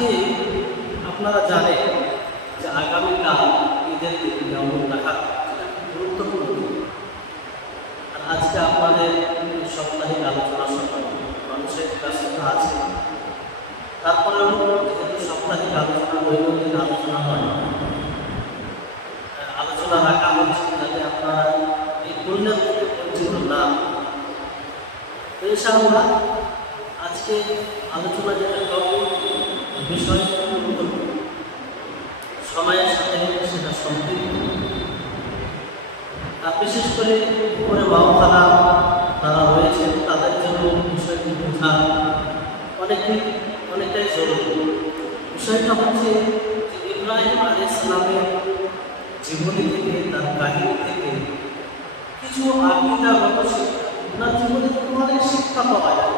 আজকে আপনারা জানেন যে আগামীকাল ঈদের দিন নিয়ম রাখা গুরুত্বপূর্ণ। আর আজকে আপনাদের সাপ্তাহিক আলোচনা সভা মানুষের ব্যস্ততা আছে, তারপরেও যেহেতু সাপ্তাহিক আলোচনা দৈনন্দিন আলোচনা হয়, আলোচনা রাখা হচ্ছে যাতে আপনারা এই পুণ্যের থেকে বঞ্চিত না। ইনশাআল্লাহ আজকে আলোচনা যেটা করব বিষয় সময়ের সাথে সেটা সম্পৃক্ত। আর বিশেষ করে উপরে বাবা তারা রয়েছেন, তাদের জন্য বিষয়টি বোঝা অনেকটাই জরুরি। বিষয়টা হচ্ছে যে ইব্রাহিম আলাইহিস সালামের জীবনী থেকে, তার কাহিনী থেকে কিছু আকিদাগত শিক্ষা, ওনার জীবনে থেকে অনেক শিক্ষা পাওয়া যায়।